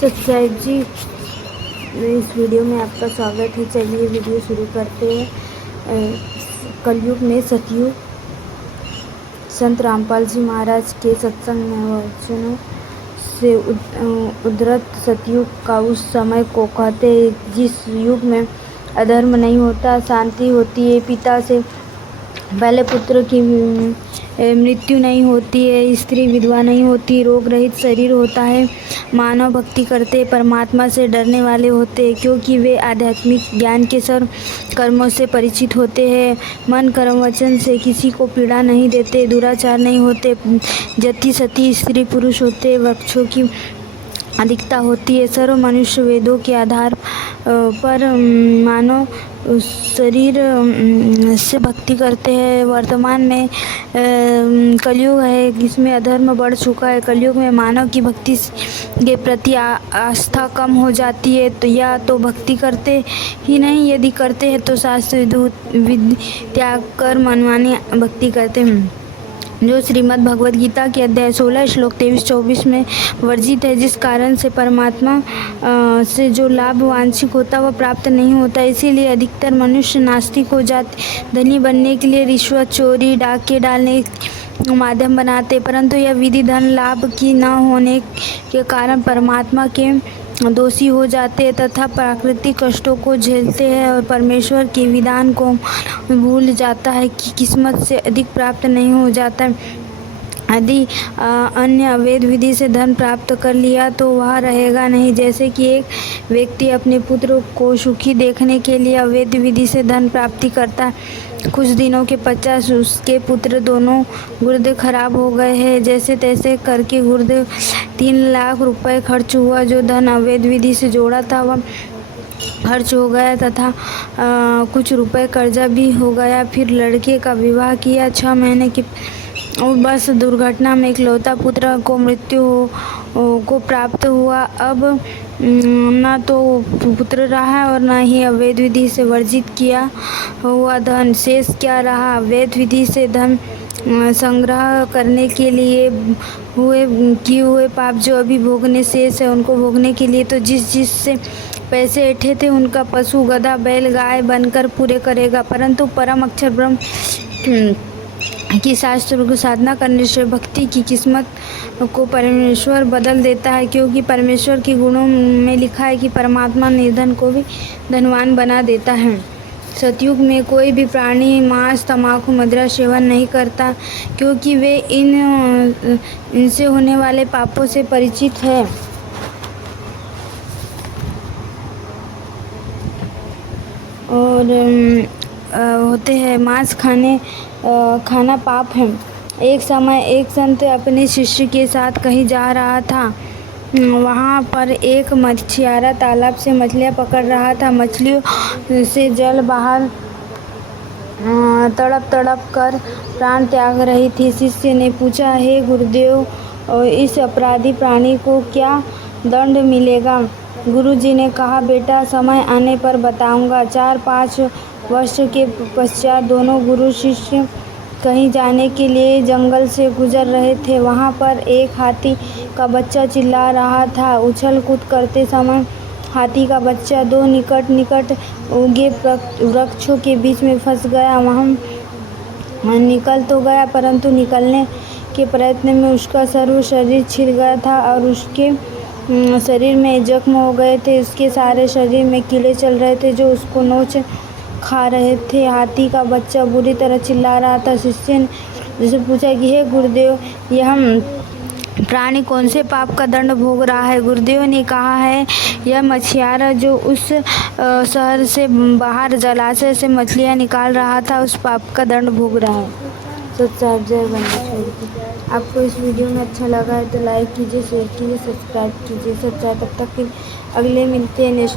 Subscribe जी। इस video में आपका स्वागत है। चलिए वीडियो शुरू करते हैं। कलयुग में सतयुग। संत रामपाल जी महाराज के सत्संग में वचनों से उद्धृत सतयुग का उस समय को कहते हैं जिस युग में अधर्म नहीं होता, शांति होती है, पिता से पहले पुत्र की मृत्यु नहीं होती है, स्त्री विधवा नहीं होती, रोग रहित शरीर होता है, मानव भक्ति करते परमात्मा से डरने वाले होते हैं क्योंकि वे आध्यात्मिक ज्ञान के सर्व कर्मों से परिचित होते हैं, मन कर्म वचन से किसी को पीड़ा नहीं देते, दुराचार नहीं होते, जति सती स्त्री पुरुष होते, वृक्षों की अधिकता होती है, सर्व मनुष्य वेदों के आधार पर मानव शरीर से भक्ति करते हैं। वर्तमान में कलयुग है जिसमें अधर्म बढ़ चुका है। कलयुग में मानव की भक्ति के प्रति आस्था कम हो जाती है, तो या तो भक्ति करते ही नहीं, यदि करते हैं तो शास्त्र विधि त्याग कर मनमानी भक्ति करते हैं, जो श्रीमद् भगवद गीता के अध्याय 16 श्लोक 23-24 में वर्जित है, जिस कारण से परमात्मा से जो लाभ वांछित होता वह प्राप्त नहीं होता। इसीलिए अधिकतर मनुष्य नास्तिक हो जाते, धनी बनने के लिए रिश्वत, चोरी, डाके डालने माध्यम बनाते, परंतु यह विधि धन लाभ की न होने के कारण परमात्मा के दोषी हो जाते हैं तथा प्राकृतिक कष्टों को झेलते हैं और परमेश्वर के विधान को भूल जाता है कि किस्मत से अधिक प्राप्त नहीं हो जाता। यदि अन्य अवैध विधि से धन प्राप्त कर लिया तो वह रहेगा नहीं। जैसे कि एक व्यक्ति अपने पुत्र को सुखी देखने के लिए अवैध विधि से धन प्राप्ति करता है, कुछ दिनों के पश्चात उसके पुत्र दोनों गुर्दे खराब हो गए हैं। जैसे तैसे करके गुर्दे 3 लाख रुपए खर्च हुआ। जो धन अवैध विधि से जोड़ा था वह खर्च हो गया तथा कुछ रुपए कर्जा भी हो गया। फिर लड़के का विवाह किया। 6 महीने की बस दुर्घटना में इकलौता पुत्र को मृत्यु को प्राप्त हुआ। अब न तो पुत्र रहा और न ही अवैध विधि से वर्जित किया हुआ धन शेष क्या रहा। अवैध विधि से धन संग्रह करने के लिए किए हुए पाप जो अभी भोगने शेष है, उनको भोगने के लिए तो जिस से पैसे ऐंठे थे उनका पशु गधा बैल गाय बनकर पूरे करेगा, परंतु परम अक्षर ब्रह्म की शास्त्र को साधना करने से भक्ति की किस्मत को परमेश्वर बदल देता है, क्योंकि परमेश्वर के गुणों में लिखा है कि परमात्मा निर्धन को भी धनवान बना देता है। सतयुग में कोई भी प्राणी मांस, तंबाकू, मदिरा सेवन नहीं करता क्योंकि वे इनसे होने वाले पापों से परिचित है। और होते हैं मांस खाना पाप है। एक समय एक संत अपने शिष्य के साथ कहीं जा रहा था। वहाँ पर एक मछुआरा तालाब से मछलियाँ पकड़ रहा था। मछलियों से जल बाहर तड़प तड़प कर प्राण त्याग रही थी। शिष्य ने पूछा, हे गुरुदेव, इस अपराधी प्राणी को क्या दंड मिलेगा? गुरुजी ने कहा, बेटा समय आने पर बताऊंगा। 4-5 वर्ष के पश्चात दोनों गुरु शिष्य कहीं जाने के लिए जंगल से गुजर रहे थे। वहाँ पर एक हाथी का बच्चा चिल्ला रहा था। उछल कूद करते समय हाथी का बच्चा 2 निकट निकट उगे वृक्षों के बीच में फंस गया। वहाँ निकल तो गया, परंतु निकलने के प्रयत्न में उसका सर्व शरीर छिल गया था और उसके शरीर में जख्म हो गए थे। उसके सारे शरीर में कीड़े चल रहे थे जो उसको नोच खा रहे थे। हाथी का बच्चा बुरी तरह चिल्ला रहा था। शिष्य ने जिसे पूछा कि हे गुरुदेव, यह प्राणी कौन से पाप का दंड भोग रहा है? गुरुदेव ने कहा है, यह मछुआरा जो उस शहर से बाहर जलाशय से मछलियाँ निकाल रहा था उस पाप का दंड भोग रहा है। सब्सक्राइब जय बंदी। आपको इस वीडियो में अच्छा लगा है तो लाइक कीजिए, शेयर कीजिए, सब्सक्राइब कीजिए। तब तक फिर अगले मिलते हैं नेक्स्ट